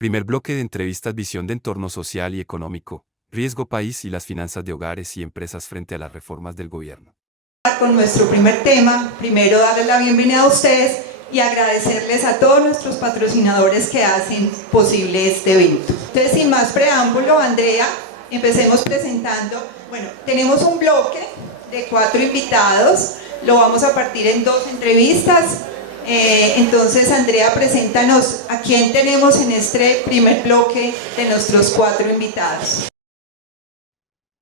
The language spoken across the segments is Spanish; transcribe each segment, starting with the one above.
Primer bloque de entrevistas: visión de entorno social y económico, riesgo país y las finanzas de hogares y empresas frente a las reformas del gobierno. Con nuestro primer tema, primero darles la bienvenida a ustedes y agradecerles a todos nuestros patrocinadores que hacen posible este evento. Entonces, sin más preámbulo, Andrea, empecemos presentando. Bueno, tenemos un bloque de 4 invitados, lo vamos a partir en 2 entrevistas. Entonces, Andrea, preséntanos a quién tenemos en este primer bloque de nuestros 4 invitados.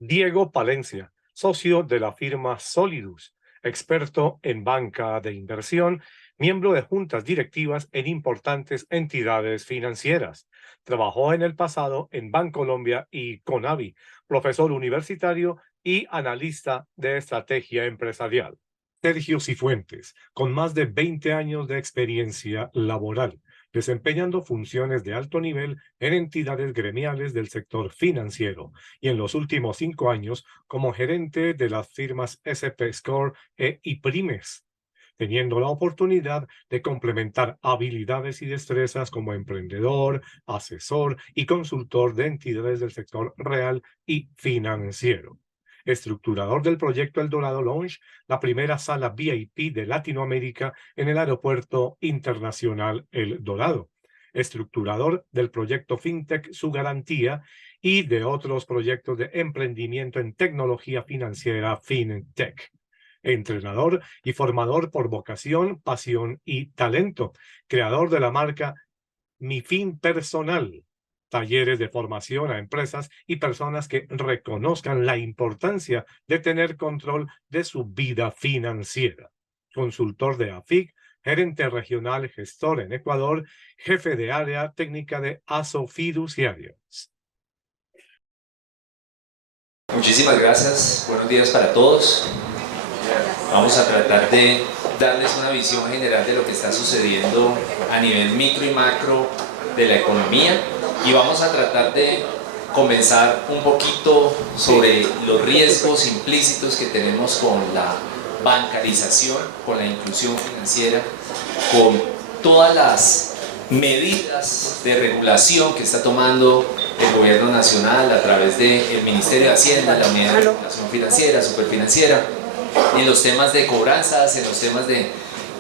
Diego Palencia, socio de la firma Solidus, experto en banca de inversión, miembro de juntas directivas en importantes entidades financieras. Trabajó en el pasado en Bancolombia y Conavi, profesor universitario y analista de estrategia empresarial. Sergio Cifuentes, con más de 20 años de experiencia laboral, desempeñando funciones de alto nivel en entidades gremiales del sector financiero y en los últimos 5 años como gerente de las firmas SP Score e IPRIMES, teniendo la oportunidad de complementar habilidades y destrezas como emprendedor, asesor y consultor de entidades del sector real y financiero. Estructurador del proyecto El Dorado Lounge, la primera sala VIP de Latinoamérica en el Aeropuerto Internacional El Dorado. Estructurador del proyecto FinTech Su Garantía y de otros proyectos de emprendimiento en tecnología financiera FinTech. Entrenador y formador por vocación, pasión y talento. Creador de la marca Mi Fin Personal. Talleres de formación a empresas y personas que reconozcan la importancia de tener control de su vida financiera. Consultor de AFIC, gerente regional gestor en Ecuador, jefe de área técnica de ASO Fiduciarios. Muchísimas gracias, buenos días para todos. Vamos a tratar de darles una visión general de lo que está sucediendo a nivel micro y macro de la economía. Y vamos a tratar de comenzar un poquito sobre los riesgos implícitos que tenemos con la bancarización, con la inclusión financiera, con todas las medidas de regulación que está tomando el gobierno nacional a través del Ministerio de Hacienda, la Unidad de Regulación Financiera, Superfinanciera, en los temas de cobranzas, en los temas de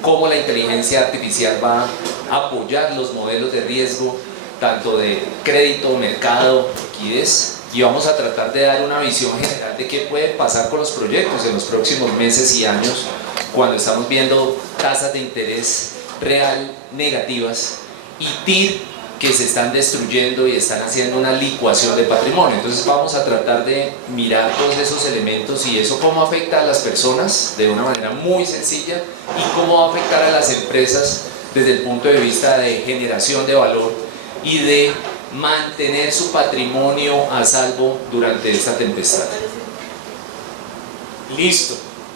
cómo la inteligencia artificial va a apoyar los modelos de riesgo tanto de crédito, mercado, liquidez, y vamos a tratar de dar una visión general de qué puede pasar con los proyectos en los próximos meses y años cuando estamos viendo tasas de interés real negativas y TIR que se están destruyendo y están haciendo una licuación de patrimonio. Entonces vamos a tratar de mirar todos esos elementos y eso cómo afecta a las personas de una manera muy sencilla y cómo va a afectar a las empresas desde el punto de vista de generación de valor y de mantener su patrimonio a salvo durante esta tempestad. Listo.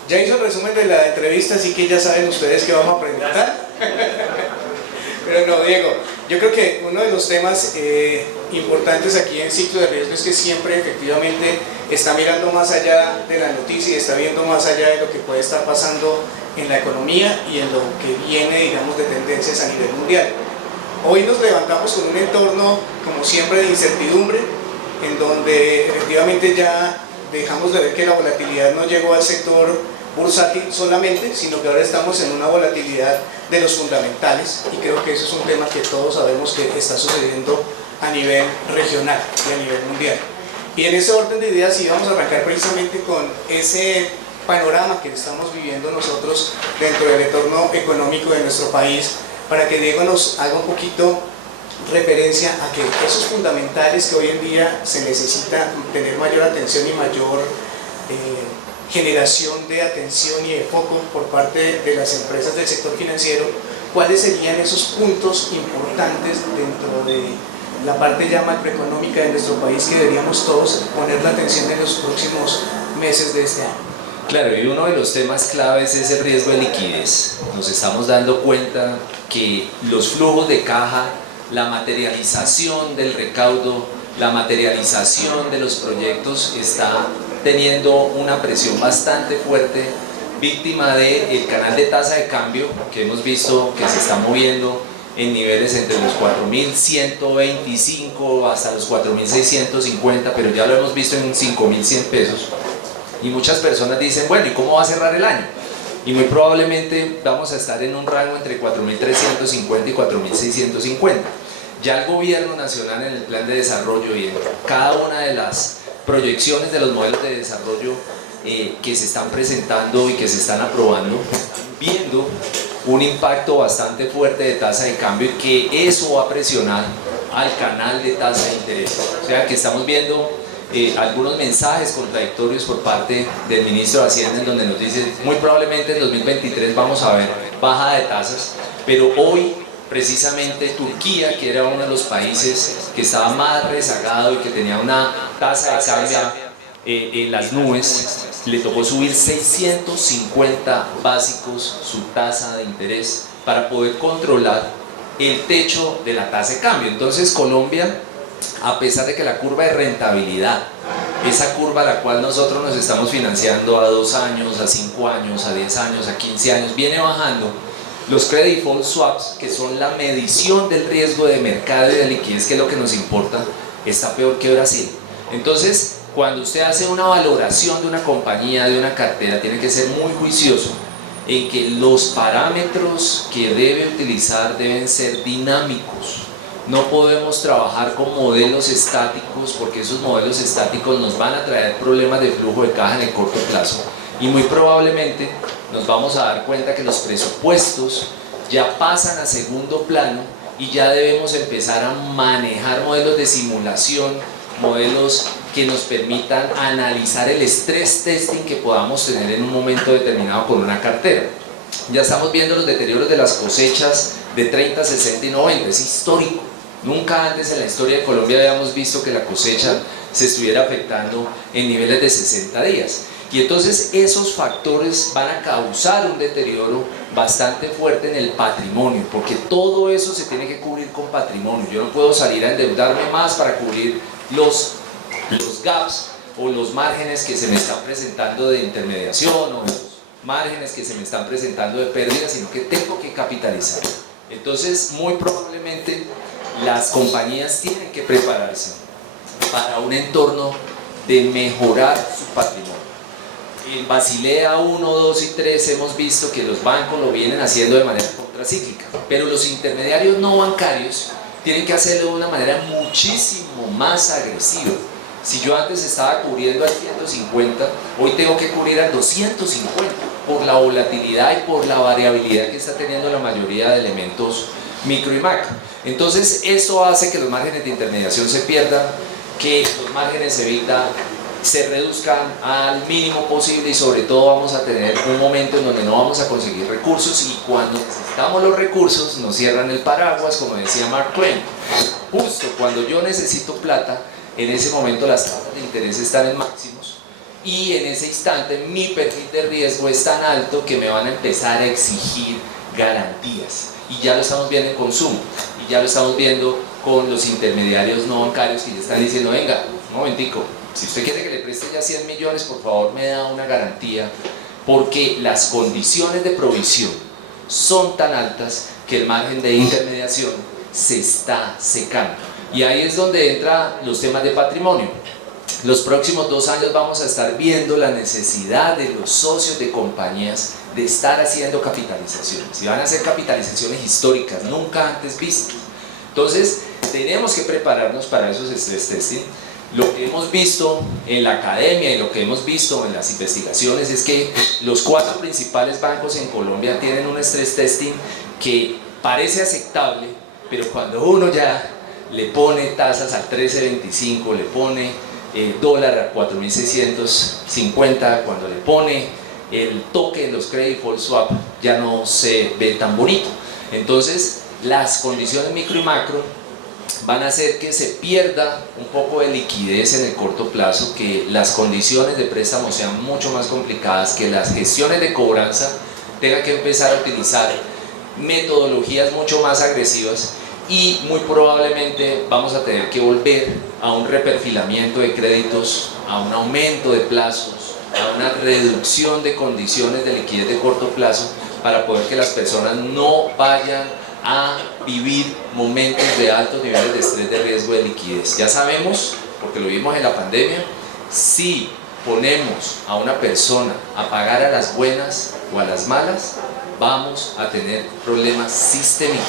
Ya hizo el resumen de la entrevista, así que ya saben ustedes qué vamos a preguntar. Pero no, Diego, yo creo que uno de los temas importantes aquí en Ciclo de Riesgo es que siempre efectivamente está mirando más allá de la noticia y está viendo más allá de lo que puede estar pasando en la economía y en lo que viene, digamos, de tendencias a nivel mundial. Hoy nos levantamos con un entorno, como siempre, de incertidumbre, en donde efectivamente ya dejamos de ver que la volatilidad no llegó al sector bursátil solamente, sino que ahora estamos en una volatilidad de los fundamentales, y creo que eso es un tema que todos sabemos que está sucediendo a nivel regional y a nivel mundial. Y en ese orden de ideas sí vamos a arrancar precisamente con ese panorama que estamos viviendo nosotros dentro del entorno económico de nuestro país, para que Diego nos haga un poquito referencia a que esos fundamentales que hoy en día se necesita tener mayor atención y mayor generación de atención y de foco por parte de las empresas del sector financiero, ¿cuáles serían esos puntos importantes dentro de la parte ya macroeconómica de nuestro país que deberíamos todos poner la atención en los próximos meses de este año? Claro, y uno de los temas claves es el riesgo de liquidez. Nos estamos dando cuenta que los flujos de caja, la materialización del recaudo, la materialización de los proyectos está teniendo una presión bastante fuerte, víctima del canal de tasa de cambio que hemos visto que se está moviendo en niveles entre los 4.125 hasta los 4.650, pero ya lo hemos visto en 5.100 pesos. Y muchas personas dicen, bueno, ¿y cómo va a cerrar el año? Y muy probablemente vamos a estar en un rango entre 4.350 y 4.650. Ya el gobierno nacional en el plan de desarrollo y en cada una de las proyecciones de los modelos de desarrollo que se están presentando y que se están aprobando, viendo un impacto bastante fuerte de tasa de cambio y que eso va a presionar al canal de tasa de interés. O sea que estamos viendo algunos mensajes contradictorios por parte del ministro de Hacienda, en donde nos dice muy probablemente en 2023 vamos a ver bajada de tasas, pero hoy precisamente Turquía, que era uno de los países que estaba más rezagado y que tenía una tasa de cambio en las nubes, le tocó subir 650 básicos su tasa de interés para poder controlar el techo de la tasa de cambio. Entonces Colombia, a pesar de que la curva de rentabilidad, esa curva a la cual nosotros nos estamos financiando a 2 años, a 5 años, a 10 años, a 15 años, viene bajando, los credit default swaps, que son la medición del riesgo de mercado y de liquidez, que es lo que nos importa, está peor que Brasil. Entonces, cuando usted hace una valoración de una compañía, de una cartera, tiene que ser muy juicioso en que los parámetros que debe utilizar deben ser dinámicos. No podemos trabajar con modelos estáticos, porque esos modelos estáticos nos van a traer problemas de flujo de caja en el corto plazo, y muy probablemente nos vamos a dar cuenta que los presupuestos ya pasan a segundo plano y ya debemos empezar a manejar modelos de simulación, modelos que nos permitan analizar el stress testing que podamos tener en un momento determinado con una cartera. Ya estamos viendo los deterioros de las cosechas de 30, 60 y 90, es histórico. Nunca antes en la historia de Colombia habíamos visto que la cosecha se estuviera afectando en niveles de 60 días. Y entonces esos factores van a causar un deterioro bastante fuerte en el patrimonio, porque todo eso se tiene que cubrir con patrimonio. Yo no puedo salir a endeudarme más para cubrir los gaps o los márgenes que se me están presentando de intermediación o los márgenes que se me están presentando de pérdida, sino que tengo que capitalizar. Entonces, muy probablemente las compañías tienen que prepararse para un entorno de mejorar su patrimonio. En Basilea 1, 2 y 3 hemos visto que los bancos lo vienen haciendo de manera contracíclica, pero los intermediarios no bancarios tienen que hacerlo de una manera muchísimo más agresiva. Si yo antes estaba cubriendo al 150, hoy tengo que cubrir al 250 por la volatilidad y por la variabilidad que está teniendo la mayoría de elementos micro y macro. Entonces esto hace que los márgenes de intermediación se pierdan, que los márgenes de EBITDA se reduzcan al mínimo posible, y sobre todo vamos a tener un momento en donde no vamos a conseguir recursos, y cuando necesitamos los recursos nos cierran el paraguas, como decía Mark Twain. Justo cuando yo necesito plata, en ese momento las tasas de interés están en máximos, y en ese instante mi perfil de riesgo es tan alto que me van a empezar a exigir garantías, y ya lo estamos viendo en consumo, y ya lo estamos viendo con los intermediarios no bancarios que ya están diciendo, venga, un momentico, si usted quiere que le preste ya 100 millones, por favor me da una garantía, porque las condiciones de provisión son tan altas que el margen de intermediación se está secando. Y ahí es donde entran los temas de patrimonio. Los próximos 2 años vamos a estar viendo la necesidad de los socios de compañías de estar haciendo capitalizaciones, y van a ser capitalizaciones históricas, nunca antes vistas. Entonces tenemos que prepararnos para esos stress testing. Lo que hemos visto en la academia y lo que hemos visto en las investigaciones es que los 4 principales bancos en Colombia tienen un stress testing que parece aceptable, pero cuando uno ya le pone tasas al 13.25, le pone dólar a 4.650, cuando le pone el toque de los credit default swap, ya no se ve tan bonito. Entonces las condiciones micro y macro van a hacer que se pierda un poco de liquidez en el corto plazo, que las condiciones de préstamo sean mucho más complicadas, que las gestiones de cobranza tengan que empezar a utilizar metodologías mucho más agresivas, y muy probablemente vamos a tener que volver a un reperfilamiento de créditos, a un aumento de plazos, a una reducción de condiciones de liquidez de corto plazo, para poder que las personas no vayan a vivir momentos de altos niveles de estrés de riesgo de liquidez. Ya sabemos, porque lo vimos en la pandemia, si ponemos a una persona a pagar a las buenas o a las malas, vamos a tener problemas sistémicos.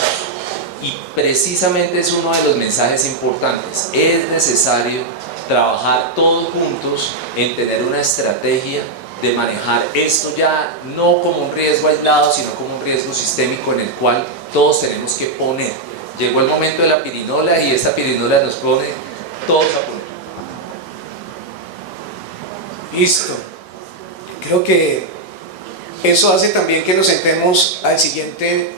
Y precisamente es uno de los mensajes importantes. Es necesario trabajar todos juntos en tener una estrategia de manejar esto ya no como un riesgo aislado, sino como un riesgo sistémico en el cual todos tenemos que poner. Llegó el momento de la pirinola y esta pirinola nos pone todos a poner. Listo. Creo que eso hace también que nos sentemos al siguiente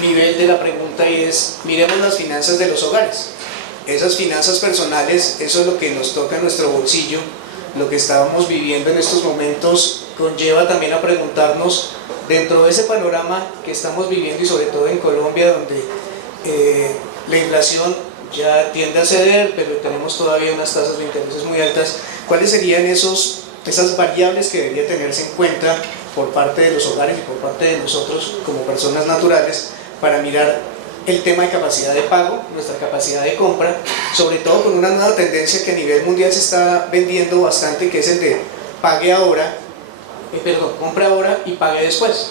nivel de la pregunta, y es: miremos las finanzas de los hogares. Esas finanzas personales, eso es lo que nos toca en nuestro bolsillo. Lo que estábamos viviendo en estos momentos conlleva también a preguntarnos, dentro de ese panorama que estamos viviendo, y sobre todo en Colombia, donde la inflación ya tiende a ceder, pero tenemos todavía unas tasas de intereses muy altas, ¿cuáles serían esas variables que debería tenerse en cuenta por parte de los hogares y por parte de nosotros como personas naturales para mirar el tema de capacidad de pago, nuestra capacidad de compra, sobre todo con una nueva tendencia que a nivel mundial se está vendiendo bastante, que es el de compra ahora y pague después?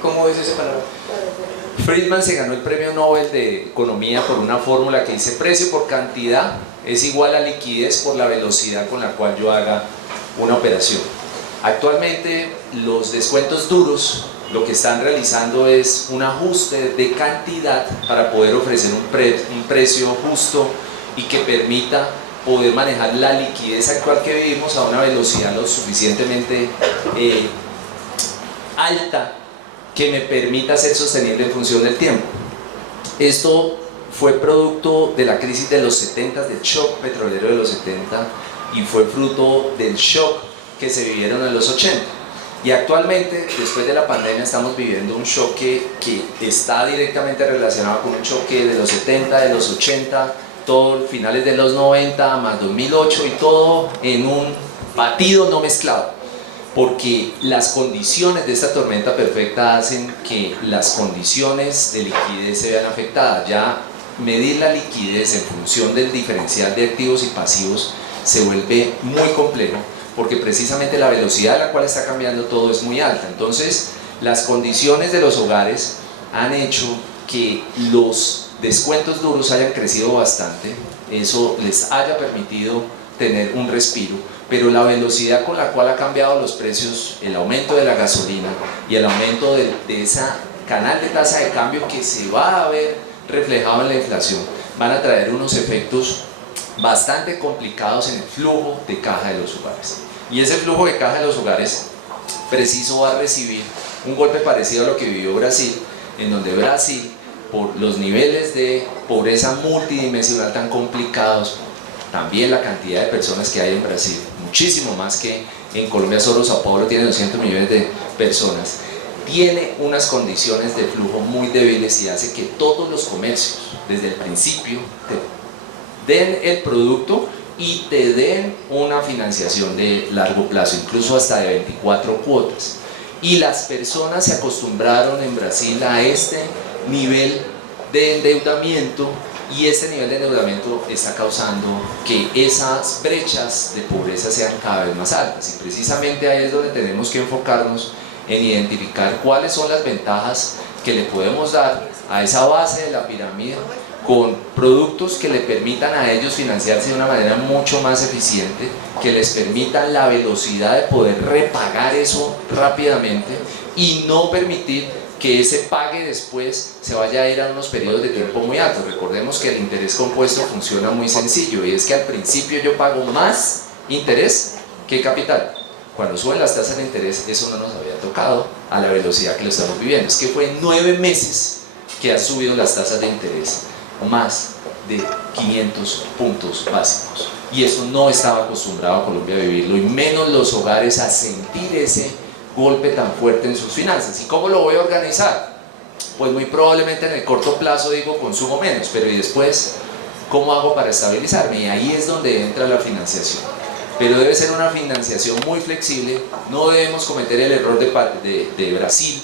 ¿Cómo ves ese panorama? Friedman se ganó el premio Nobel de Economía por una fórmula que dice: precio por cantidad es igual a liquidez por la velocidad con la cual yo haga una operación. Actualmente los descuentos duros lo que están realizando es un ajuste de cantidad para poder ofrecer un precio justo y que permita poder manejar la liquidez actual que vivimos a una velocidad lo suficientemente alta que me permita ser sostenible en función del tiempo. Esto fue producto de la crisis de los 70, del shock petrolero de los 70, y fue fruto del shock que se vivieron en los 80. Y actualmente, después de la pandemia, estamos viviendo un choque que está directamente relacionado con un choque de los 70, de los 80, todo finales de los 90, más 2008, y todo en un batido no mezclado. Porque las condiciones de esta tormenta perfecta hacen que las condiciones de liquidez se vean afectadas. Ya medir la liquidez en función del diferencial de activos y pasivos se vuelve muy complejo, porque precisamente la velocidad a la cual está cambiando todo es muy alta. Entonces, las condiciones de los hogares han hecho que los descuentos duros hayan crecido bastante. Eso les haya permitido tener un respiro, pero la velocidad con la cual ha cambiado los precios, el aumento de la gasolina y el aumento de ese canal de tasa de cambio que se va a ver reflejado en la inflación, van a traer unos efectos bastante complicados en el flujo de caja de los hogares. Y ese flujo de caja de los hogares preciso va a recibir un golpe parecido a lo que vivió Brasil, en donde Brasil, por los niveles de pobreza multidimensional tan complicados, también la cantidad de personas que hay en Brasil, muchísimo más que en Colombia. Solo Sao Paulo tiene 200 millones de personas, tiene unas condiciones de flujo muy débiles y hace que todos los comercios, desde el principio, te den el producto y te den una financiación de largo plazo, incluso hasta de 24 cuotas. Y las personas se acostumbraron en Brasil a este nivel de endeudamiento, y este nivel de endeudamiento está causando que esas brechas de pobreza sean cada vez más altas. Y precisamente ahí es donde tenemos que enfocarnos en identificar cuáles son las ventajas que le podemos dar a esa base de la pirámide, con productos que le permitan a ellos financiarse de una manera mucho más eficiente, que les permitan la velocidad de poder repagar eso rápidamente y no permitir que ese pague después se vaya a ir a unos periodos de tiempo muy altos. Recordemos que el interés compuesto funciona muy sencillo, y es que al principio yo pago más interés que capital. Cuando suben las tasas de interés, eso no nos había tocado a la velocidad que lo estamos viviendo. Es que fue en 9 meses que han subido las tasas de interés más de 500 puntos básicos, y eso no estaba acostumbrado a Colombia a vivirlo, y menos los hogares a sentir ese golpe tan fuerte en sus finanzas. ¿Y cómo lo voy a organizar? Pues muy probablemente en el corto plazo digo consumo menos, pero ¿y después cómo hago para estabilizarme? Y ahí es donde entra la financiación, pero debe ser una financiación muy flexible. No debemos cometer el error de Brasil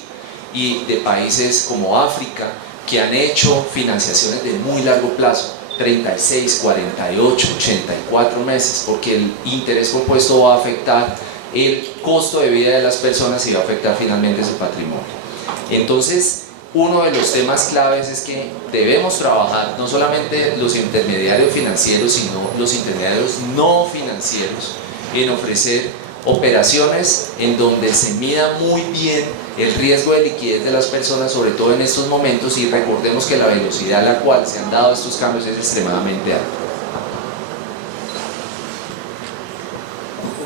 y de países como África, que han hecho financiaciones de muy largo plazo, 36, 48, 84 meses, porque el interés compuesto va a afectar el costo de vida de las personas y va a afectar finalmente su patrimonio. Entonces, uno de los temas claves es que debemos trabajar no solamente los intermediarios financieros, sino los intermediarios no financieros en ofrecer operaciones en donde se mida muy bien el riesgo de liquidez de las personas, sobre todo en estos momentos, y recordemos que la velocidad a la cual se han dado estos cambios es extremadamente alta.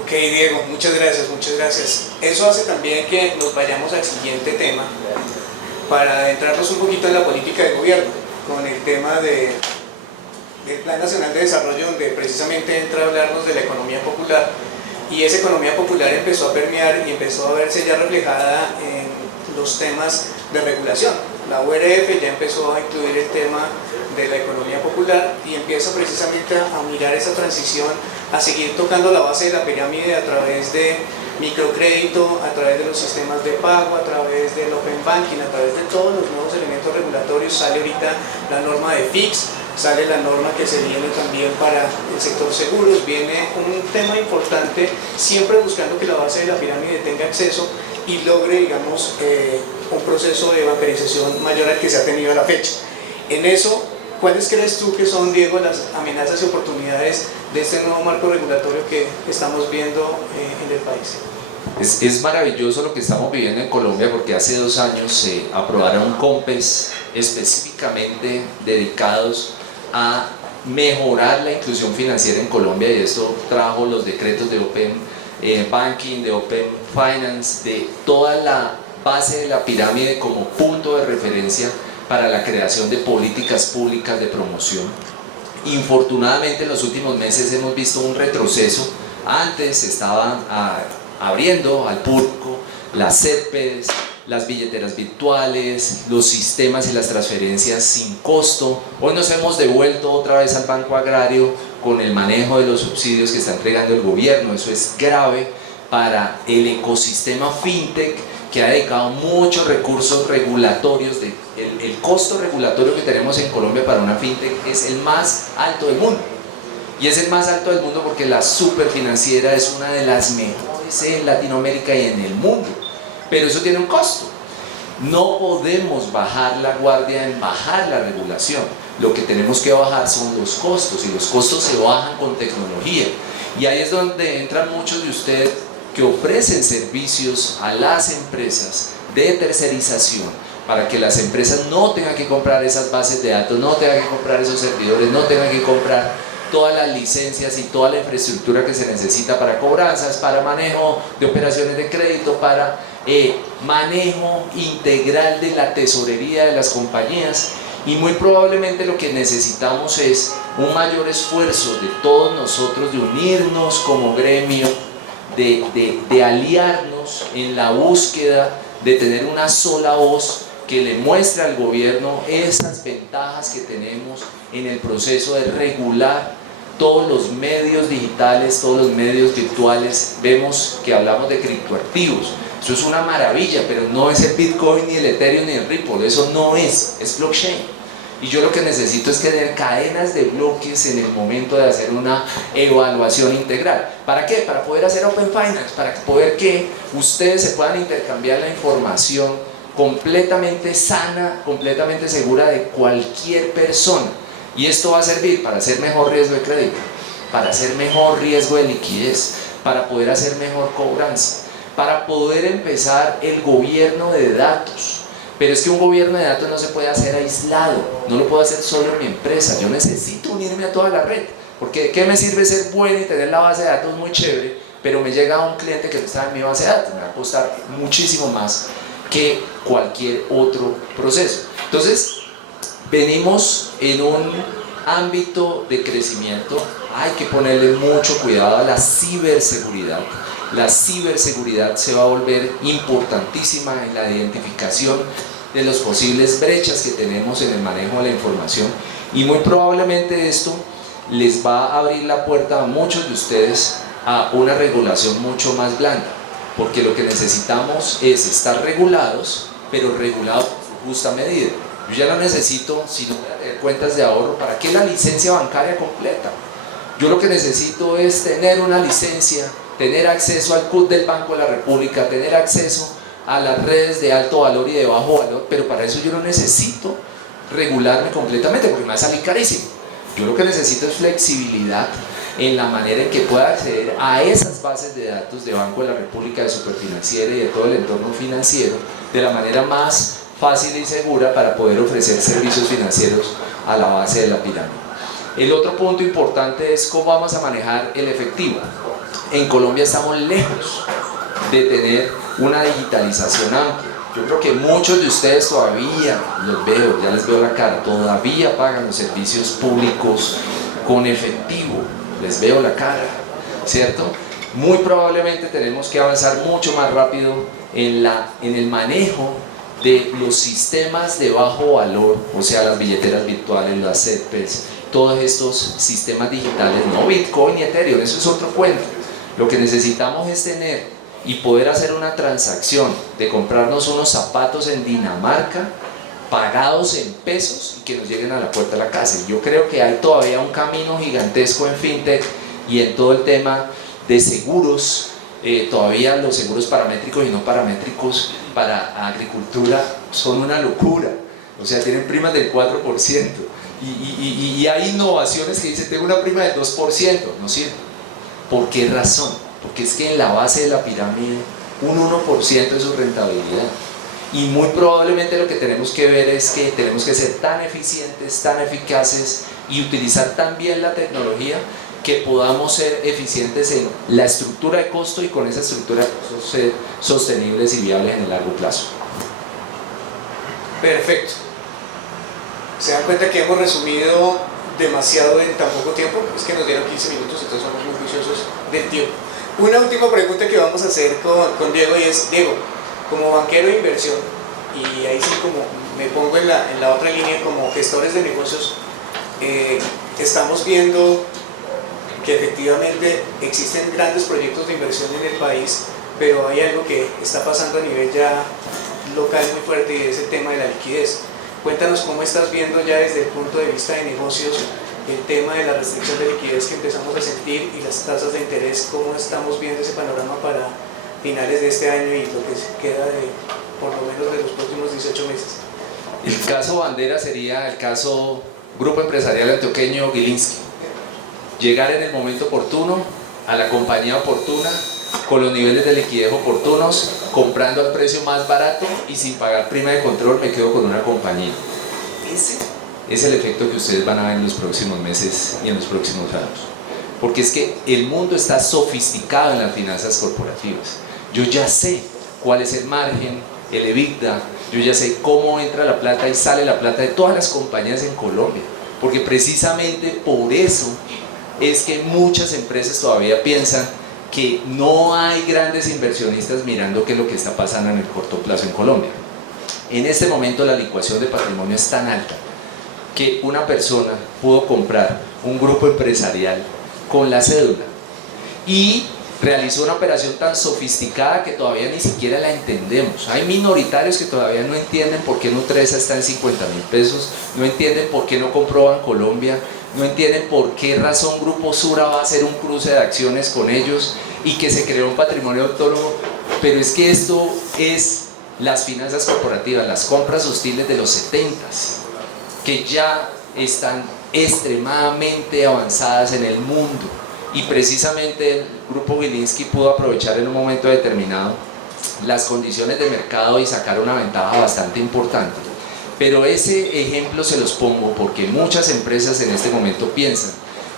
Ok, Diego, muchas gracias, muchas gracias. Eso hace también que nos vayamos al siguiente tema, para adentrarnos un poquito en la política de gobierno, con el tema del Plan Nacional de Desarrollo, donde precisamente entra a hablarnos de la economía popular, y esa economía popular empezó a permear y empezó a verse ya reflejada en los temas de regulación. La URF ya empezó a incluir el tema de la economía popular y empieza precisamente a mirar esa transición, a seguir tocando la base de la pirámide a través de microcrédito, a través de los sistemas de pago, a través del open banking, a través de todos los nuevos elementos regulatorios. Sale ahorita la norma de FIX, sale la norma que se viene también para el sector seguros, viene un tema importante, siempre buscando que la base de la pirámide tenga acceso y logre, digamos, un proceso de bancarización mayor al que se ha tenido a la fecha. En eso, ¿cuáles crees tú que son, Diego, las amenazas y oportunidades de este nuevo marco regulatorio que estamos viendo en el país? Es maravilloso lo que estamos viviendo en Colombia, porque hace 2 años se aprobaron COMPES específicamente dedicados a mejorar la inclusión financiera en Colombia, y esto trajo los decretos de Open Banking, de Open Finance, de toda la base de la pirámide como punto de referencia para la creación de políticas públicas de promoción. Infortunadamente en los últimos meses hemos visto un retroceso. Antes estaban abriendo al público las CEPES, las billeteras virtuales, los sistemas y las transferencias sin costo. Hoy nos hemos devuelto otra vez al Banco Agrario con el manejo de los subsidios que está entregando el gobierno. Eso es grave para el ecosistema fintech, que ha dedicado muchos recursos regulatorios. El costo regulatorio que tenemos en Colombia para una fintech es el más alto del mundo, y es el más alto del mundo porque la superfinanciera es una de las mejores en Latinoamérica y en el mundo, pero eso tiene un costo. No podemos bajar la guardia en bajar la regulación. Lo que tenemos que bajar son los costos, y los costos se bajan con tecnología, y ahí es donde entran muchos de ustedes que ofrecen servicios a las empresas de tercerización, para que las empresas no tengan que comprar esas bases de datos, no tengan que comprar esos servidores, no tengan que comprar todas las licencias y toda la infraestructura que se necesita para cobranzas, para manejo de operaciones de crédito, para manejo integral de la tesorería de las compañías. Y muy probablemente lo que necesitamos es un mayor esfuerzo de todos nosotros, de unirnos como gremio, de aliarnos en la búsqueda de tener una sola voz que le muestre al gobierno esas ventajas que tenemos en el proceso de regular todos los medios digitales, todos los medios virtuales. Vemos que hablamos de criptoactivos. Eso es una maravilla, pero no es el Bitcoin, ni el Ethereum, ni el Ripple. Eso no es blockchain. Y yo lo que necesito es tener cadenas de bloques en el momento de hacer una evaluación integral. ¿Para qué? Para poder hacer Open Finance, para poder que ustedes se puedan intercambiar la información completamente sana, completamente segura de cualquier persona. Y esto va a servir para hacer mejor riesgo de crédito, para hacer mejor riesgo de liquidez, para poder hacer mejor cobranza, para poder empezar el gobierno de datos. Pero es que un gobierno de datos no se puede hacer aislado, no lo puedo hacer solo en mi empresa. Yo necesito unirme a toda la red, porque ¿de qué me sirve ser bueno y tener la base de datos muy chévere, pero me llega un cliente que no está en mi base de datos? Me va a costar muchísimo más que cualquier otro proceso. Entonces, venimos en un ámbito de crecimiento. Hay que ponerle mucho cuidado a la ciberseguridad. La ciberseguridad se va a volver importantísima en la identificación de las posibles brechas que tenemos en el manejo de la información, y muy probablemente esto les va a abrir la puerta a muchos de ustedes a una regulación mucho más blanda, porque lo que necesitamos es estar regulados, pero regulados en justa medida. Yo ya no necesito, si no voy a tener cuentas de ahorro, ¿para qué la licencia bancaria completa? Yo lo que necesito es tener una licencia, tener acceso al CUT del Banco de la República, tener acceso a las redes de alto valor y de bajo valor, pero para eso yo no necesito regularme completamente porque me va a salir carísimo. Yo lo que necesito es flexibilidad en la manera en que pueda acceder a esas bases de datos de Banco de la República, de Superfinanciera y de todo el entorno financiero de la manera más fácil y segura para poder ofrecer servicios financieros a la base de la pirámide. El otro punto importante es cómo vamos a manejar el efectivo. En Colombia estamos lejos de tener una digitalización amplia. Yo creo que muchos de ustedes todavía, los veo, ya les veo la cara, todavía pagan los servicios públicos con efectivo, les veo la cara, ¿cierto? Muy probablemente tenemos que avanzar mucho más rápido en el manejo de los sistemas de bajo valor, o sea, las billeteras virtuales, las CETPES, todos estos sistemas digitales, no Bitcoin ni Ethereum, eso es otro cuento. Lo que necesitamos es tener y poder hacer una transacción de comprarnos unos zapatos en Dinamarca pagados en pesos y que nos lleguen a la puerta de la casa. Y yo creo que hay todavía un camino gigantesco en fintech y en todo el tema de seguros. Todavía los seguros paramétricos y no paramétricos para agricultura son una locura, o sea, tienen primas del 4%. Y hay innovaciones que dicen, tengo una prima del 2%, no sirve. ¿Por qué razón? Porque es que en la base de la pirámide un 1% es su rentabilidad. Y muy probablemente lo que tenemos que ver es que tenemos que ser tan eficientes, tan eficaces y utilizar tan bien la tecnología que podamos ser eficientes en la estructura de costo y con esa estructura de costo ser sostenibles y viables en el largo plazo. Perfecto. Se dan cuenta que hemos resumido demasiado en tan poco tiempo. Es que nos dieron 15 minutos, entonces somos muy juiciosos del tiempo. Una última pregunta que vamos a hacer con Diego, y es: Diego, como banquero de inversión, y ahí sí como me pongo en la otra línea como gestores de negocios, estamos viendo que efectivamente existen grandes proyectos de inversión en el país, pero hay algo que está pasando a nivel ya local muy fuerte, y es el tema de la liquidez. Cuéntanos cómo estás viendo ya desde el punto de vista de negocios el tema de la restricción de liquidez que empezamos a sentir y las tasas de interés, cómo estamos viendo ese panorama para finales de este año y lo que queda de por lo menos de los próximos 18 meses. El caso bandera sería el caso Grupo Empresarial Antioqueño Gilinski. Llegar en el momento oportuno, a la compañía oportuna, con los niveles de liquidez oportunos, comprando al precio más barato y sin pagar prima de control, me quedo con una compañía. Ese es el efecto que ustedes van a ver en los próximos meses y en los próximos años. Porque es que el mundo está sofisticado en las finanzas corporativas. Yo ya sé cuál es el margen, el EBITDA, yo ya sé cómo entra la plata y sale la plata de todas las compañías en Colombia. Porque precisamente por eso es que muchas empresas todavía piensan que no hay grandes inversionistas mirando qué es lo que está pasando en el corto plazo en Colombia. En este momento la licuación de patrimonio es tan alta que una persona pudo comprar un grupo empresarial con la cédula y realizó una operación tan sofisticada que todavía ni siquiera la entendemos. Hay minoritarios que todavía no entienden por qué Nutresa está en 50.000 pesos, no entienden por qué no compró Bancolombia, no entienden por qué razón Grupo Sura va a hacer un cruce de acciones con ellos y que se creó un patrimonio autónomo. Pero es que esto es las finanzas corporativas, las compras hostiles de los 70s, que ya están extremadamente avanzadas en el mundo, y precisamente el Grupo Gilinski pudo aprovechar en un momento determinado las condiciones de mercado y sacar una ventaja bastante importante. Pero ese ejemplo se los pongo porque muchas empresas en este momento piensan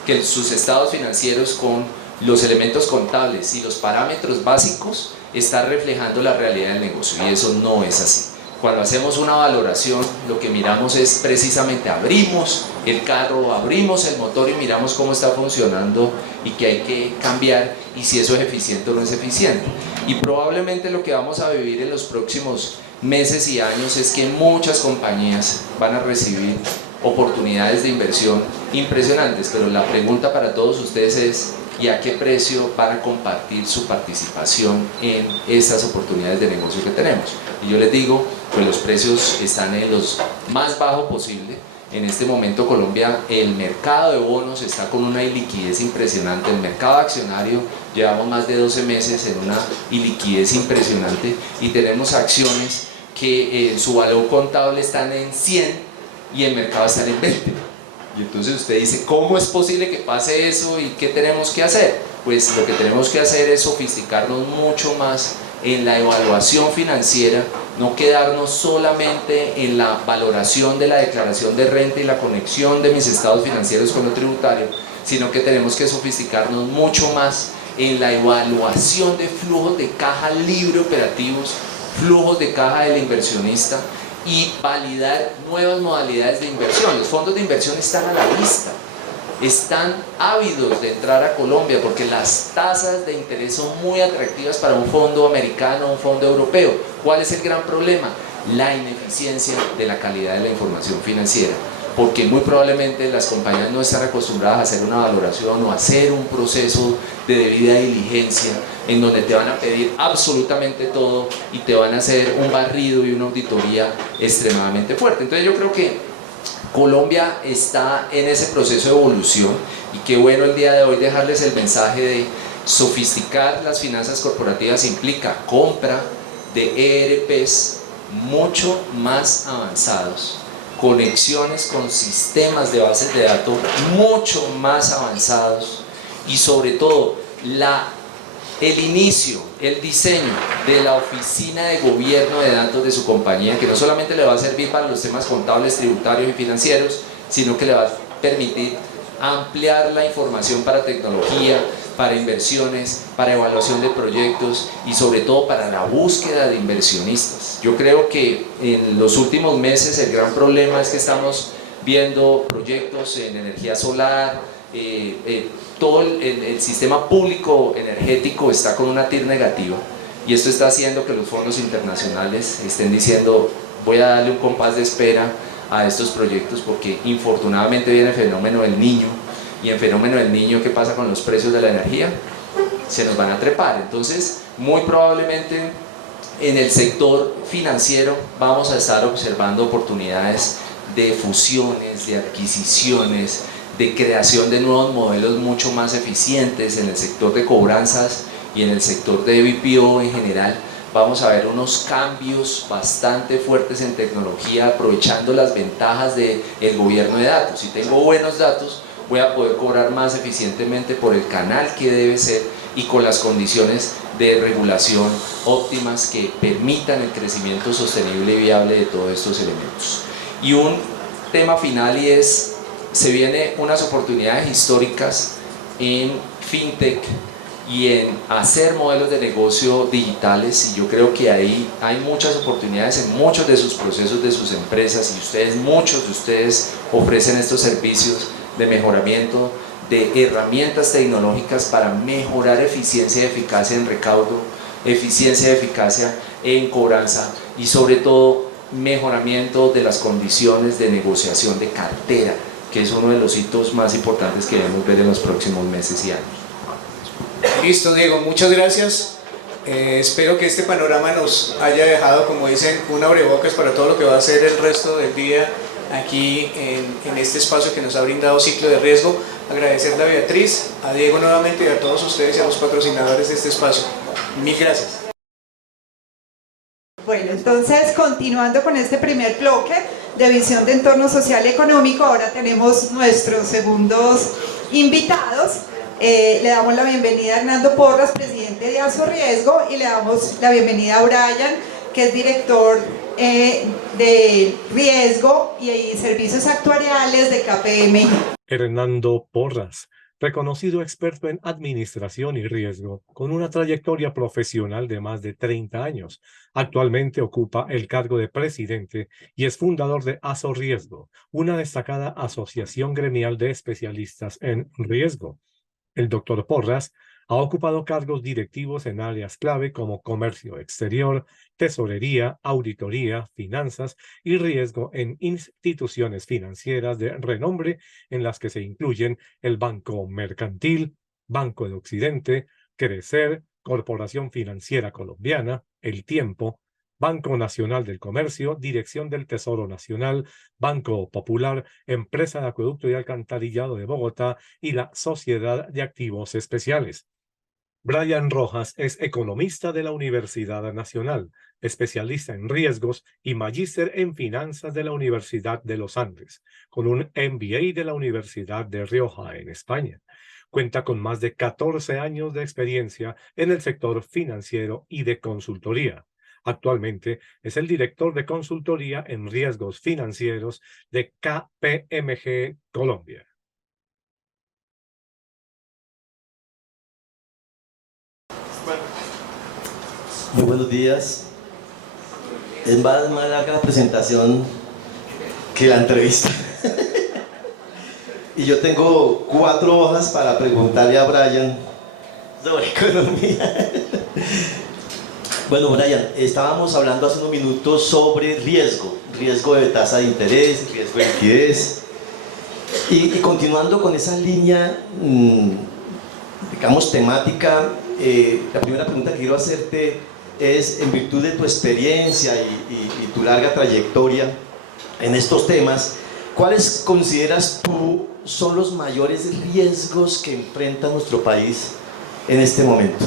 que sus estados financieros con los elementos contables y los parámetros básicos están reflejando la realidad del negocio, y eso no es así. Cuando hacemos una valoración, lo que miramos es precisamente abrimos el carro, abrimos el motor y miramos cómo está funcionando y qué hay que cambiar y si eso es eficiente o no es eficiente. Y probablemente lo que vamos a vivir en los próximos meses y años es que muchas compañías van a recibir oportunidades de inversión impresionantes, pero la pregunta para todos ustedes es: ¿y a qué precio van a compartir su participación en estas oportunidades de negocio que tenemos? Y yo les digo, pues los precios están en los más bajo posible. En este momento Colombia, el mercado de bonos está con una iliquidez impresionante, el mercado accionario llevamos más de 12 meses en una iliquidez impresionante y tenemos acciones que su valor contable están en 100 y el mercado está en 20. Y entonces usted dice, ¿cómo es posible que pase eso y qué tenemos que hacer? Pues lo que tenemos que hacer es sofisticarnos mucho más en la evaluación financiera, no quedarnos solamente en la valoración de la declaración de renta y la conexión de mis estados financieros con lo tributario, sino que tenemos que sofisticarnos mucho más en la evaluación de flujos de caja libre operativos, flujos de caja del inversionista y validar nuevas modalidades de inversión. Los fondos de inversión están a la vista, están ávidos de entrar a Colombia porque las tasas de interés son muy atractivas para un fondo americano, un fondo europeo. ¿Cuál es el gran problema? La ineficiencia de la calidad de la información financiera, porque muy probablemente las compañías no están acostumbradas a hacer una valoración o a hacer un proceso de debida diligencia en donde te van a pedir absolutamente todo y te van a hacer un barrido y una auditoría extremadamente fuerte. Entonces yo creo que Colombia está en ese proceso de evolución y qué bueno el día de hoy dejarles el mensaje de sofisticar las finanzas corporativas implica compra de ERPs mucho más avanzados, conexiones con sistemas de bases de datos mucho más avanzados y sobre todo el inicio, el diseño de la oficina de gobierno de datos de su compañía, que no solamente le va a servir para los temas contables, tributarios y financieros, sino que le va a permitir ampliar la información para tecnología, para inversiones, para evaluación de proyectos y sobre todo para la búsqueda de inversionistas. Yo creo que en los últimos meses el gran problema es que estamos viendo proyectos en energía solar, todo el sistema público energético está con una TIR negativa y esto está haciendo que los fondos internacionales estén diciendo voy a darle un compás de espera a estos proyectos porque infortunadamente viene el fenómeno del niño y el fenómeno del niño, ¿qué pasa con los precios de la energía? Se nos van a trepar. Entonces muy probablemente en el sector financiero vamos a estar observando oportunidades de fusiones, de adquisiciones, de creación de nuevos modelos mucho más eficientes en el sector de cobranzas y en el sector de BPO en general. Vamos a ver unos cambios bastante fuertes en tecnología aprovechando las ventajas del gobierno de datos. Si tengo buenos datos, voy a poder cobrar más eficientemente por el canal que debe ser y con las condiciones de regulación óptimas que permitan el crecimiento sostenible y viable de todos estos elementos. Y un tema final y es se vienen unas oportunidades históricas en fintech y en hacer modelos de negocio digitales y yo creo que ahí hay muchas oportunidades en muchos de sus procesos de sus empresas y ustedes, muchos de ustedes ofrecen estos servicios de mejoramiento de herramientas tecnológicas para mejorar eficiencia y eficacia en recaudo, eficiencia y eficacia en cobranza y sobre todo mejoramiento de las condiciones de negociación de cartera, que es uno de los hitos más importantes que debemos ver en los próximos meses y años. Listo, Diego, muchas gracias. Espero que este panorama nos haya dejado, como dicen, un abrebocas para todo lo que va a ser el resto del día aquí en este espacio que nos ha brindado Ciclo de Riesgo. Agradecerle a Beatriz, a Diego nuevamente y a todos ustedes y a los patrocinadores de este espacio. Mil gracias. Bueno, entonces continuando con este primer bloque de visión de entorno social y económico, ahora tenemos nuestros segundos invitados. Le damos la bienvenida a Hernando Porras, presidente de Azorriesgo, y le damos la bienvenida a Brian, que es director de riesgo y servicios actuariales de KPMG. Hernando Porras, reconocido experto en administración y riesgo, con una trayectoria profesional de más de 30 años. Actualmente ocupa el cargo de presidente y es fundador de Azorriesgo, una destacada asociación gremial de especialistas en riesgo. El doctor Porras ha ocupado cargos directivos en áreas clave como comercio exterior, tesorería, auditoría, finanzas y riesgo en instituciones financieras de renombre en las que se incluyen el Banco Mercantil, Banco de Occidente, Crecer, Corporación Financiera Colombiana, El Tiempo, Banco Nacional del Comercio, Dirección del Tesoro Nacional, Banco Popular, Empresa de Acueducto y Alcantarillado de Bogotá y la Sociedad de Activos Especiales. Brian Rojas es economista de la Universidad Nacional, especialista en riesgos y magíster en finanzas de la Universidad de los Andes, con un MBA de la Universidad de Rioja, en España. Cuenta con más de 14 años de experiencia en el sector financiero y de consultoría. Actualmente es el director de consultoría en riesgos financieros de KPMG Colombia. Muy buenos días. Es más larga la presentación que la entrevista. Y yo tengo 4 hojas para preguntarle a Brian sobre economía. Bueno, Brian, estábamos hablando hace unos minutos sobre riesgo de tasa de interés, riesgo de liquidez. Y continuando con esa línea, digamos, temática, la primera pregunta que quiero hacerte es, en virtud de tu experiencia y tu larga trayectoria en estos temas, ¿cuáles consideras tú son los mayores riesgos que enfrenta nuestro país en este momento?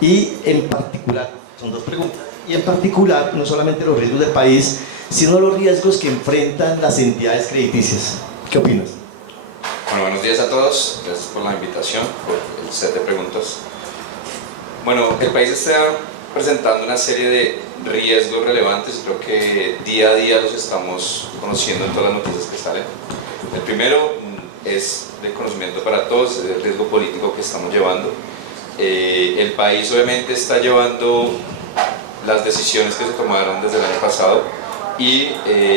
Y en particular, son 2 preguntas, y en particular, no solamente los riesgos del país, sino los riesgos que enfrentan las entidades crediticias. ¿Qué opinas? Bueno, buenos días a todos, gracias por la invitación, por el set de preguntas. Bueno, el país está presentando una serie de riesgos relevantes, creo que día a día los estamos conociendo en todas las noticias que salen. El primero es de conocimiento para todos, es el riesgo político que estamos llevando. El país obviamente está llevando las decisiones que se tomaron desde el año pasado y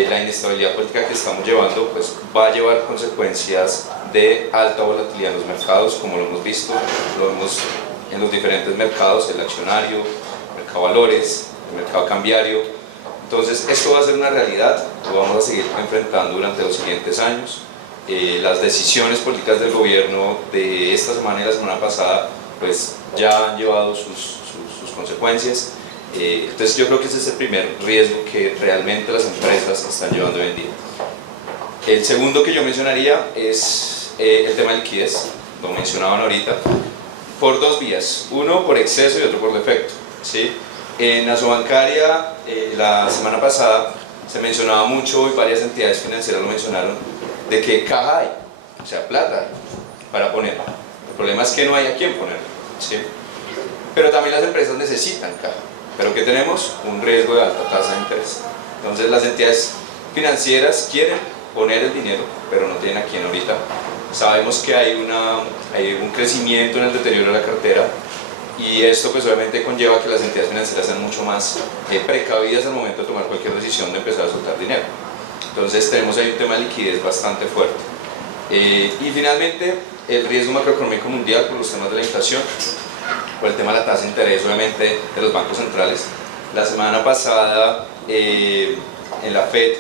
la inestabilidad política que estamos llevando pues, va a llevar consecuencias de alta volatilidad en los mercados, como lo hemos visto, lo vemos en los diferentes mercados, el accionario, el mercado valores, el mercado cambiario. Entonces esto va a ser una realidad, lo vamos a seguir enfrentando durante los siguientes años. Las decisiones políticas del gobierno de esta semana y la semana pasada pues ya han llevado sus consecuencias. Entonces yo creo que ese es el primer riesgo que realmente las empresas están llevando hoy en día. El segundo que yo mencionaría es el tema de liquidez, lo mencionaban ahorita, por 2 vías, uno por exceso y otro por defecto, ¿sí? En Asobancaria la semana pasada se mencionaba mucho y varias entidades financieras lo mencionaron, de que caja hay, o sea, plata hay para poner. El problema es que no hay a quién ponerlo, ¿sí? Pero también las empresas necesitan caja. ¿Pero qué tenemos? Un riesgo de alta tasa de interés. Entonces las entidades financieras quieren poner el dinero, pero no tienen a quién ahorita. Sabemos que hay un crecimiento en el deterioro de la cartera y esto pues obviamente conlleva que las entidades financieras sean mucho más precavidas al momento de tomar cualquier decisión de empezar a soltar dinero. Entonces tenemos ahí un tema de liquidez bastante fuerte. Y finalmente el riesgo macroeconómico mundial por los temas de la inflación, por el tema de la tasa de interés obviamente de los bancos centrales. La semana pasada en la FED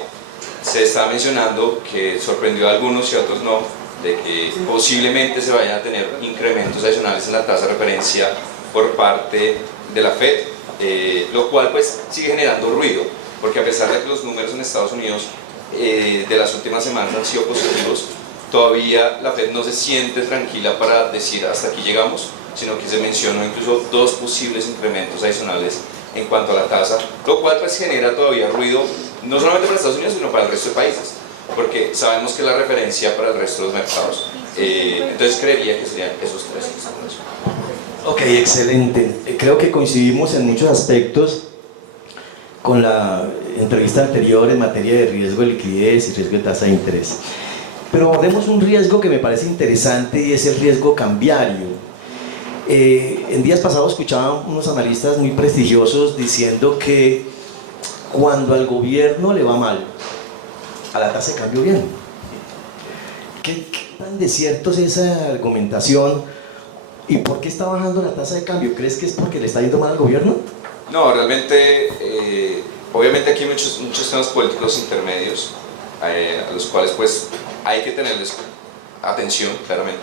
se estaba mencionando que sorprendió a algunos y a otros no, de que posiblemente se vayan a tener incrementos adicionales en la tasa de referencia por parte de la FED, lo cual pues sigue generando ruido, porque a pesar de que los números en Estados Unidos de las últimas semanas han sido positivos, todavía la FED no se siente tranquila para decir hasta aquí llegamos, sino que se mencionó incluso 2 posibles incrementos adicionales en cuanto a la tasa, lo cual pues genera todavía ruido, no solamente para Estados Unidos, sino para el resto de países, porque sabemos que es la referencia para el resto de los mercados. Entonces creería que serían esos 3. Ok, excelente. Creo que coincidimos en muchos aspectos con la entrevista anterior en materia de riesgo de liquidez y riesgo de tasa de interés. Pero abordemos un riesgo que me parece interesante y es el riesgo cambiario. En días pasados escuchaba unos analistas muy prestigiosos diciendo que cuando al gobierno le va mal, a la tasa de cambio bien. ¿Qué tan de cierto es esa argumentación? ¿Y por qué está bajando la tasa de cambio? ¿Crees que es porque le está yendo mal al gobierno? No, realmente, obviamente aquí hay muchos temas políticos intermedios a los cuales pues hay que tenerles atención, claramente.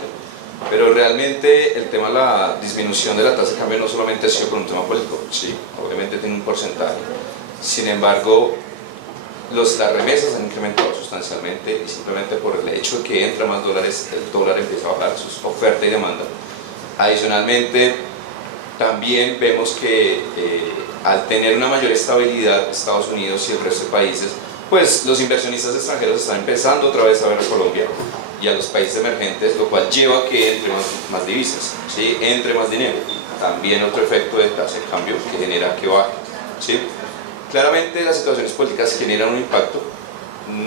Pero realmente el tema de la disminución de la tasa de cambio no solamente ha sido por un tema político, sí, obviamente tiene un porcentaje. Sin embargo, las remesas han incrementado sustancialmente y simplemente por el hecho de que entra más dólares, el dólar empieza a bajar, sus oferta y demanda. Adicionalmente, también vemos que al tener una mayor estabilidad Estados Unidos y el resto de países, pues los inversionistas extranjeros están empezando otra vez a ver a Colombia y a los países emergentes, lo cual lleva a que entre más divisas, ¿sí? Entre más dinero. También otro efecto de tasa de cambio que genera que baje, ¿sí? Claramente las situaciones políticas generan un impacto.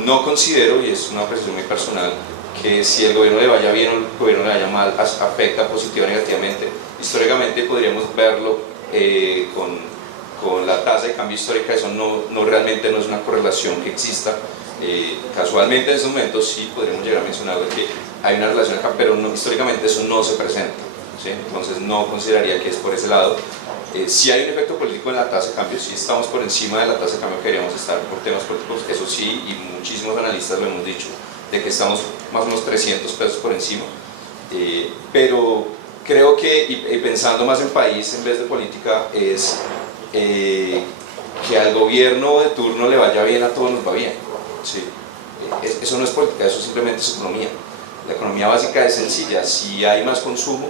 No considero, y es una apreciación muy personal, que si el gobierno le vaya bien o el gobierno le vaya mal, afecta positiva o negativamente. Históricamente podríamos verlo con la tasa de cambio histórica, eso realmente no es una correlación que exista. Casualmente en estos momentos sí podríamos llegar a mencionar que hay una relación acá, pero históricamente eso no se presenta, ¿sí? Entonces no consideraría que es por ese lado. Si hay un efecto político en la tasa de cambio, si estamos por encima de la tasa de cambio que deberíamos estar por temas políticos, eso sí, y muchísimos analistas lo hemos dicho, de que estamos más o menos 300 pesos por encima, pero creo que, y pensando más en país en vez de política, es que al gobierno de turno le vaya bien, a todos nos va bien, ¿sí? Eso no es política, eso simplemente es economía. La economía básica es sencilla: si hay más consumo,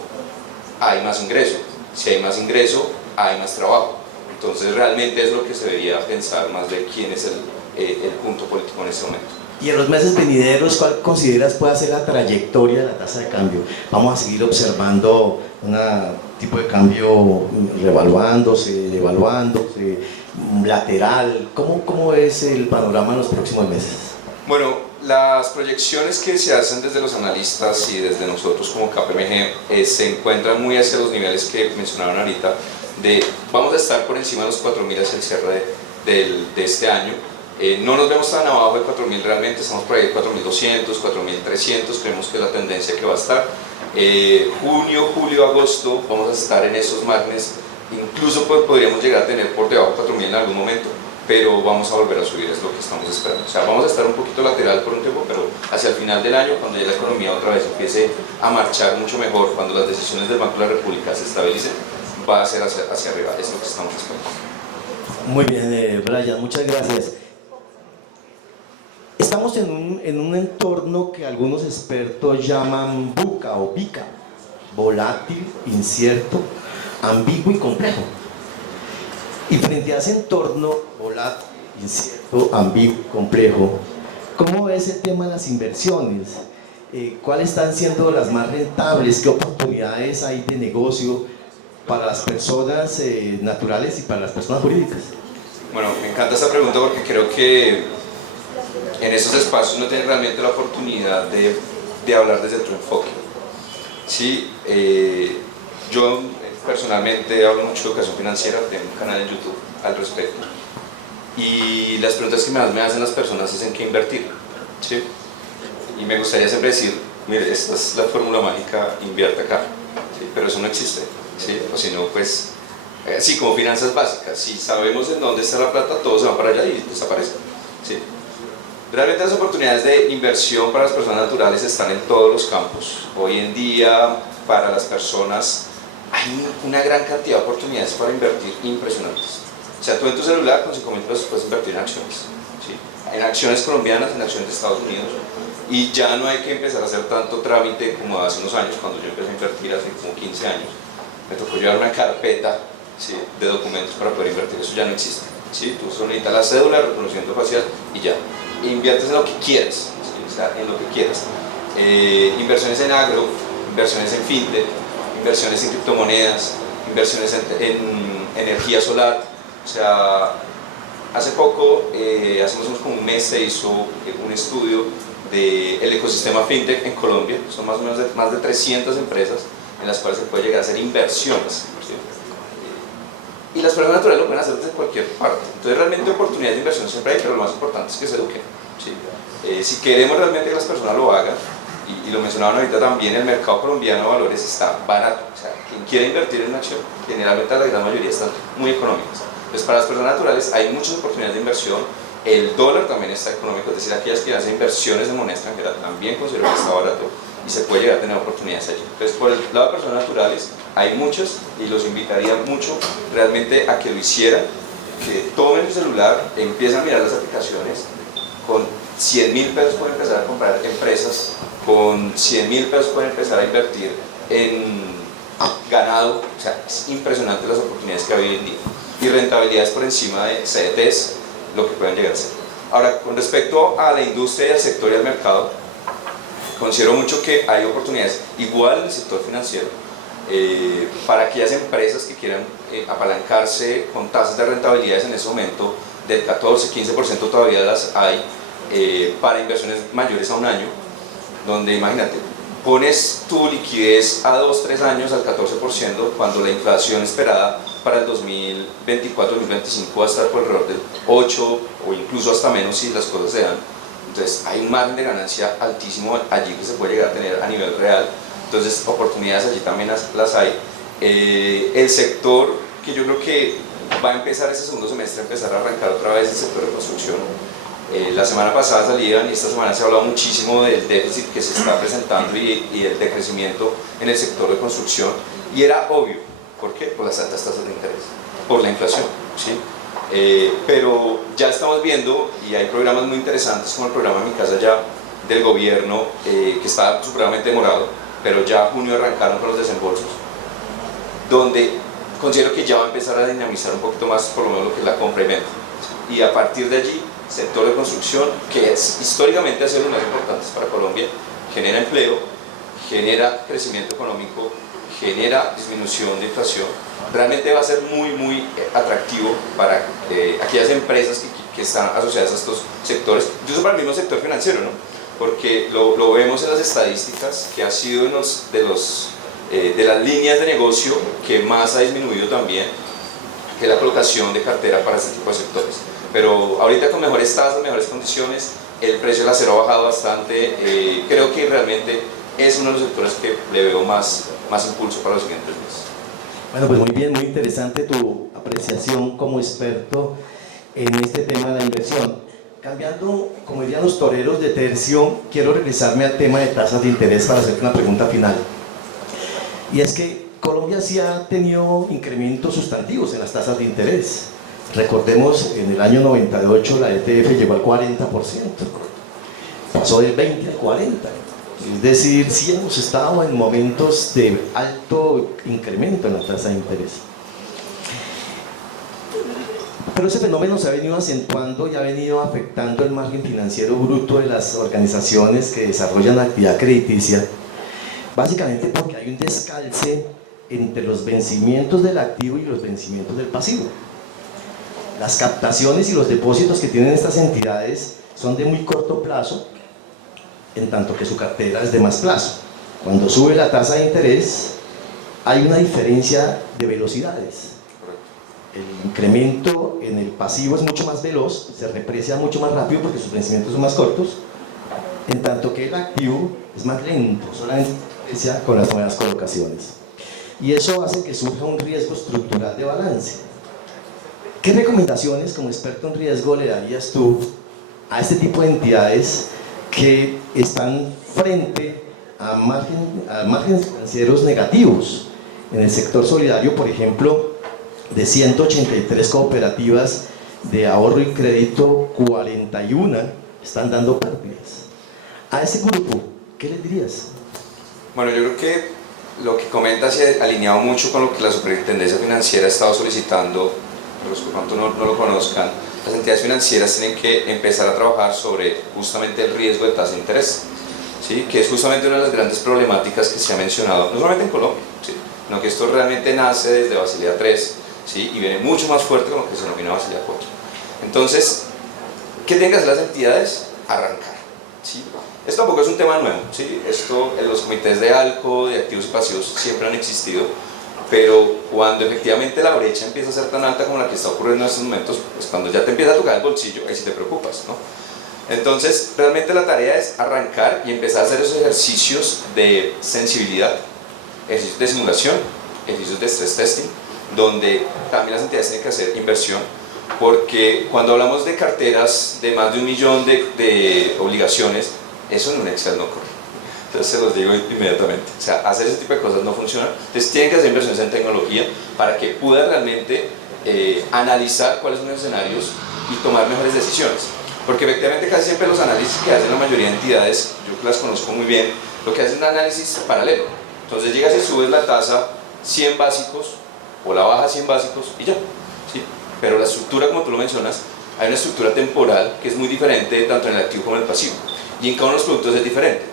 hay más ingreso; si hay más ingreso, hay más trabajo. Entonces realmente es lo que se debería pensar más de quién es el punto político en este momento. Y en los meses venideros, ¿cuál consideras puede ser la trayectoria de la tasa de cambio? ¿Vamos a seguir observando un tipo de cambio revaluándose, devaluándose, lateral? ¿Cómo es el panorama en los próximos meses? Bueno, las proyecciones que se hacen desde los analistas y desde nosotros como KPMG se encuentran muy hacia los niveles que mencionaron ahorita, vamos a estar por encima de los 4.000 hacia el cierre de este año. No nos vemos tan abajo de 4.000 realmente, estamos por ahí de 4.200, 4.300, creemos que es la tendencia que va a estar. Junio, julio, agosto vamos a estar en esos márgenes, incluso podríamos llegar a tener por debajo de 4.000 en algún momento, pero vamos a volver a subir, es lo que estamos esperando. O sea, vamos a estar un poquito lateral por un tiempo, pero hacia el final del año, cuando ya la economía otra vez empiece a marchar mucho mejor, cuando las decisiones del Banco de la República se estabilicen, va a ser hacia arriba, es lo que estamos esperando. Muy bien, Brian, muchas gracias. Estamos en un entorno que algunos expertos llaman VUCA o VICA: volátil, incierto, ambiguo y complejo. Y frente a ese entorno volátil, incierto, ambiguo y complejo, ¿cómo es el tema de las inversiones? ¿Cuáles están siendo las más rentables? ¿Qué oportunidades hay de negocio para las personas naturales y para las personas jurídicas? Bueno, me encanta esta pregunta porque creo que en esos espacios uno tiene realmente la oportunidad de hablar desde tu enfoque. Sí, yo personalmente hablo mucho de educación financiera, tengo un canal en YouTube al respecto, y las preguntas que más me hacen las personas es en qué invertir, ¿sí? Y me gustaría siempre decir, mire, esta es la fórmula mágica, invierte acá, ¿sí? Pero eso no existe, ¿sí? O si no, pues, así como finanzas básicas, si sabemos en dónde está la plata, todo se va para allá y desaparece, ¿sí? Realmente las oportunidades de inversión para las personas naturales están en todos los campos. Hoy en día, para las personas, hay una gran cantidad de oportunidades para invertir impresionantes. O sea, tú en tu celular con 5.000 pesos puedes invertir en acciones, ¿sí? En acciones colombianas, en acciones de Estados Unidos, y ya no hay que empezar a hacer tanto trámite como hace unos años, cuando yo empecé a invertir hace como 15 años. Me tocó llevar una carpeta, ¿sí?, de documentos para poder invertir. Eso ya no existe, ¿sí? Tú solo necesitas la cédula, el reconocimiento facial y ya. Inviertes en lo que quieras, ¿sí? O sea, en lo que quieras. Inversiones en agro, inversiones en fintech, inversiones en criptomonedas, inversiones en energía solar. O sea, hace poco, hace como un mes, se hizo un estudio del ecosistema fintech en Colombia. Son más o menos más de 300 empresas en las cuales se puede llegar a hacer inversiones, ¿sí? Y las personas naturales lo pueden hacer desde cualquier parte. Entonces realmente oportunidades de inversión siempre hay, pero lo más importante es que se eduquen, ¿sí? Si queremos realmente que las personas lo hagan, y lo mencionaban ahorita también, el mercado colombiano de valores está barato. O sea, quien quiera invertir en una acción, generalmente la gran mayoría están muy económicas. Entonces para las personas naturales hay muchas oportunidades de inversión. El dólar también está económico, es decir, aquellas que hacen inversiones en moneda extranjera también considero que está barato y se puede llegar a tener oportunidades allí. Entonces por el lado de personas naturales hay muchas, y los invitaría mucho realmente a que lo hicieran. que tomen su celular, empiezan a mirar las aplicaciones, con 100.000 pesos pueden empezar a comprar empresas, con 100.000 pesos pueden empezar a invertir en ganado, o sea, es impresionante las oportunidades que hay hoy en día, y rentabilidades por encima de CDTs, lo que pueden llegar a ser. Ahora, con respecto a la industria y al sector y al mercado, considero mucho que hay oportunidades, igual en el sector financiero, para aquellas empresas que quieran apalancarse con tasas de rentabilidades en ese momento del 14-15% todavía las hay, para inversiones mayores a un año, donde imagínate, pones tu liquidez a 2-3 años al 14% cuando la inflación esperada para el 2024-2025 va a estar por alrededor del 8 o incluso hasta menos si las cosas se dan. Entonces hay un margen de ganancia altísimo allí que se puede llegar a tener a nivel real. Entonces oportunidades allí también las hay. El sector que yo creo que va a empezar este segundo semestre, empezar a arrancar otra vez el sector de construcción. La semana pasada salían y esta semana se ha hablado muchísimo del déficit que se está presentando y el decrecimiento en el sector de construcción, y era obvio. ¿Por qué? Por las altas tasas de interés, por la inflación, ¿sí? Pero ya estamos viendo, y hay programas muy interesantes como el programa Mi Casa Ya del gobierno, que está supremamente demorado, pero ya en junio arrancaron con los desembolsos, donde considero que ya va a empezar a dinamizar un poquito más por lo menos lo que es la compra y venta, y a partir de allí, sector de construcción, que es, históricamente ha sido uno de los más importantes para Colombia, genera empleo, genera crecimiento económico, genera disminución de inflación, realmente va a ser muy atractivo para aquellas empresas que están asociadas a estos sectores, incluso para el mismo sector financiero, ¿no? Porque lo vemos en las estadísticas, que ha sido uno de las líneas de negocio que más ha disminuido también, que es la colocación de cartera para este tipo de sectores. Pero ahorita con mejores tasas, mejores condiciones, el precio del acero ha bajado bastante, creo que realmente es uno de los sectores que le veo más impulso para los siguientes meses. Bueno, pues muy bien, muy interesante tu apreciación como experto en este tema de la inversión. Cambiando, como dirían los toreros de tercio, quiero regresarme al tema de tasas de interés para hacerte una pregunta final. Y es que Colombia sí ha tenido incrementos sustantivos en las tasas de interés. Recordemos, en el año 98 la ETF llegó al 40%, pasó del 20 al 40%. Es decir, sí hemos estado en momentos de alto incremento en la tasa de interés. Pero ese fenómeno se ha venido acentuando y ha venido afectando el margen financiero bruto de las organizaciones que desarrollan actividad crediticia, básicamente porque hay un descalce entre los vencimientos del activo y los vencimientos del pasivo. Las captaciones y los depósitos que tienen estas entidades son de muy corto plazo, en tanto que su cartera es de más plazo. Cuando sube la tasa de interés, hay una diferencia de velocidades. El incremento en el pasivo es mucho más veloz, se reprecia mucho más rápido porque sus vencimientos son más cortos, en tanto que el activo es más lento, solamente se reprecia con las nuevas colocaciones. Y eso hace que surja un riesgo estructural de balance. ¿Qué recomendaciones como experto en riesgo le darías tú a este tipo de entidades que están frente a márgenes financieros negativos? En el sector solidario, por ejemplo, de 183 cooperativas de ahorro y crédito, 41 están dando pérdidas. A ese grupo, ¿qué les dirías? Bueno, yo creo que lo que comentas se ha alineado mucho con lo que la Superintendencia Financiera ha estado solicitando. Para los que pronto no lo conozcan, las entidades financieras tienen que empezar a trabajar sobre justamente el riesgo de tasa de interés, ¿sí? Que es justamente una de las grandes problemáticas que se ha mencionado, no solamente en Colombia, ¿sí? Sino que esto realmente nace desde Basilea III, ¿sí? Y viene mucho más fuerte con lo que se denomina Basilea IV. Entonces, ¿qué tienen que hacer las entidades? Arrancar, ¿sí? Esto tampoco es un tema nuevo, ¿sí? Esto, en los comités de ALCO, de activos y pasivos, siempre han existido, pero cuando efectivamente la brecha empieza a ser tan alta como la que está ocurriendo en estos momentos, pues cuando ya te empieza a tocar el bolsillo, ahí sí te preocupas, ¿no? Entonces, realmente la tarea es arrancar y empezar a hacer esos ejercicios de sensibilidad, ejercicios de simulación, ejercicios de stress testing, donde también las entidades tienen que hacer inversión, porque cuando hablamos de carteras de más de 1 millón de obligaciones, eso en un Excel no ocurre. Entonces se los digo inmediatamente, o sea, hacer ese tipo de cosas no funciona. Entonces tienen que hacer inversiones en tecnología para que pueda realmente analizar cuáles son los escenarios y tomar mejores decisiones. Porque efectivamente casi siempre los análisis que hacen la mayoría de entidades, yo las conozco muy bien, lo que hacen es un análisis paralelo. Entonces llegas y subes la tasa 100 básicos o la baja 100 básicos y ya, ¿sí? Pero la estructura, como tú lo mencionas, hay una estructura temporal que es muy diferente tanto en el activo como en el pasivo, y en cada uno de los productos es diferente.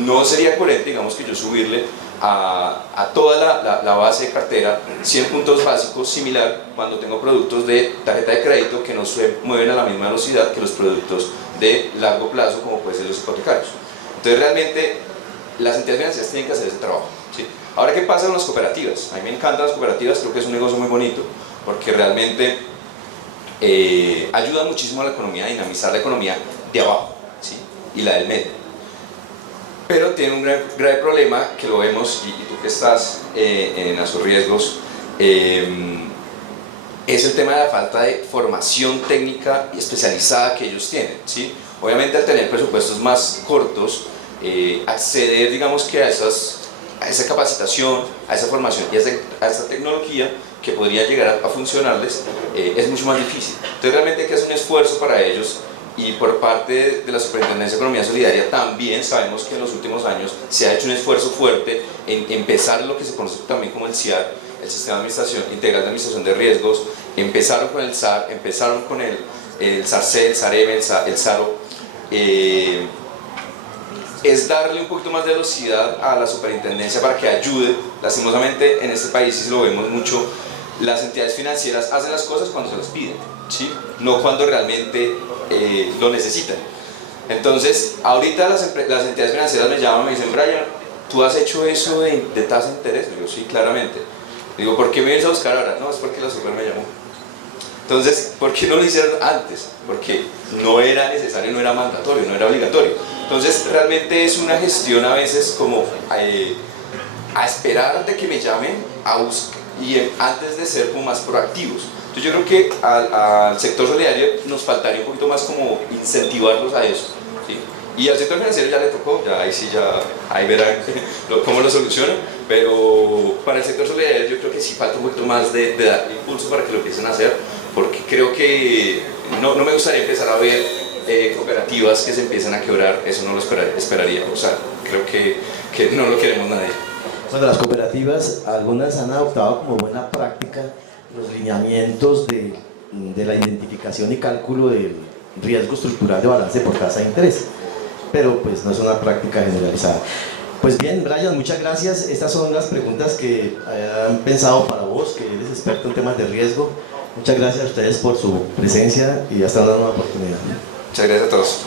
No sería coherente, digamos, que yo subirle a toda la base de cartera 100 puntos básicos similar cuando tengo productos de tarjeta de crédito que no se mueven a la misma velocidad que los productos de largo plazo, como pueden ser los hipotecarios. Entonces realmente las entidades financieras tienen que hacer ese trabajo, ¿sí? Ahora, ¿qué pasa con las cooperativas? A mí me encantan las cooperativas, creo que es un negocio muy bonito porque realmente ayuda muchísimo a la economía, a dinamizar la economía de abajo, ¿sí? Y la del medio. Pero tiene un grave problema que lo vemos, y tú que estás en Azurriesgos, es el tema de la falta de formación técnica y especializada que ellos tienen, ¿sí? Obviamente, al tener presupuestos más cortos, acceder, digamos, que a esa capacitación, a esa formación y a esa tecnología que podría llegar a funcionarles es mucho más difícil. Entonces realmente hay que hacer un esfuerzo para ellos, y por parte de la Superintendencia de Economía Solidaria también sabemos que en los últimos años se ha hecho un esfuerzo fuerte en empezar lo que se conoce también como el SIAR, el Sistema Integral de Administración de Riesgos. Empezaron con el SAR, empezaron con el SARC, el SAREM, el SARO. Es darle un poquito más de velocidad a la superintendencia para que ayude. Lastimosamente en este país, y lo vemos mucho, las entidades financieras hacen las cosas cuando se las piden, ¿sí? No cuando realmente lo necesitan. Entonces, ahorita las entidades financieras me llaman y me dicen: Brian, ¿tú has hecho eso de tasa de interés? Digo, sí, claramente. Digo, ¿por qué me vienes a buscar ahora? No, es porque la super me llamó. Entonces, ¿por qué no lo hicieron antes? Porque no era necesario, no era mandatorio, no era obligatorio. Entonces, realmente es una gestión a veces como a esperar de que me llamen, a buscar, y antes de ser como más proactivos. Entonces yo creo que al sector solidario nos faltaría un poquito más como incentivarlos a eso, ¿sí? Y al sector financiero ya le tocó, ya ahí sí, ya ahí verán cómo lo solucionan, pero para el sector solidario yo creo que sí falta un poquito más de dar impulso para que lo empiecen a hacer, porque creo que no me gustaría empezar a ver cooperativas que se empiezan a quebrar. Eso no lo esperaría, o sea, creo que no lo queremos nadie. Bueno, las cooperativas, algunas han adoptado como buena práctica los lineamientos de la identificación y cálculo del riesgo estructural de balance por tasa de interés, pero pues no es una práctica generalizada. Pues bien, Brian, muchas gracias. Estas son las preguntas que han pensado para vos, que eres experto en temas de riesgo. Muchas gracias a ustedes por su presencia y hasta una nueva oportunidad. Muchas gracias a todos.